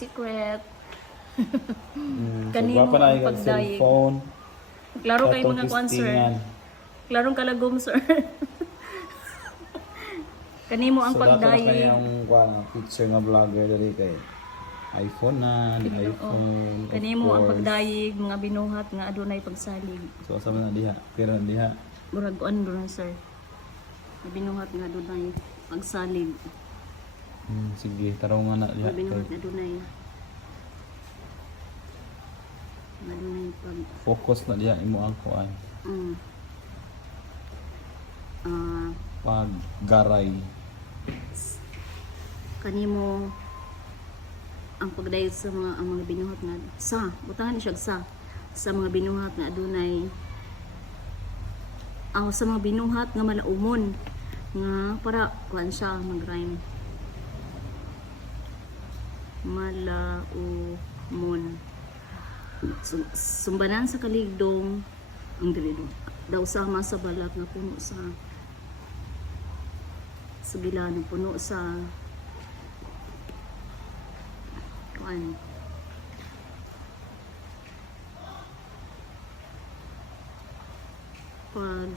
secret. So, Kanimo pa na ang yung pagdayeg. cellphone. Klaro kay Katong mga kwan, sir. testingan. Klarong kalagom, sir. Kanimo ang So, dato na pagdayeg. kayang picture nga vlogger dali kay iPhone na, di iPhone, of Kanimo ang course. pagdayeg, mga binuhat nga adunay pagsalig. So, asa man na diha? Pero na diha. Murag kuan do na, sir. Mga binuhat nga adunay pagsalig. Sige, taraw nga na diha. Mga binuhat nga adunay. Nga adunay pag Focus na diha imo ang kuan. Paggaray. Kanimo ang pagdayeg sa mga binuhat nga butangan ni siya sa mga binuhat nga adunay sa mga binuhat nga malaumon nga para kuan siya mag-rhyme. Malaumon. Sumbanan sa kaligdong ang dilido. Daw sama sa balag nga puno sa bilanong puno sa kuan. Pag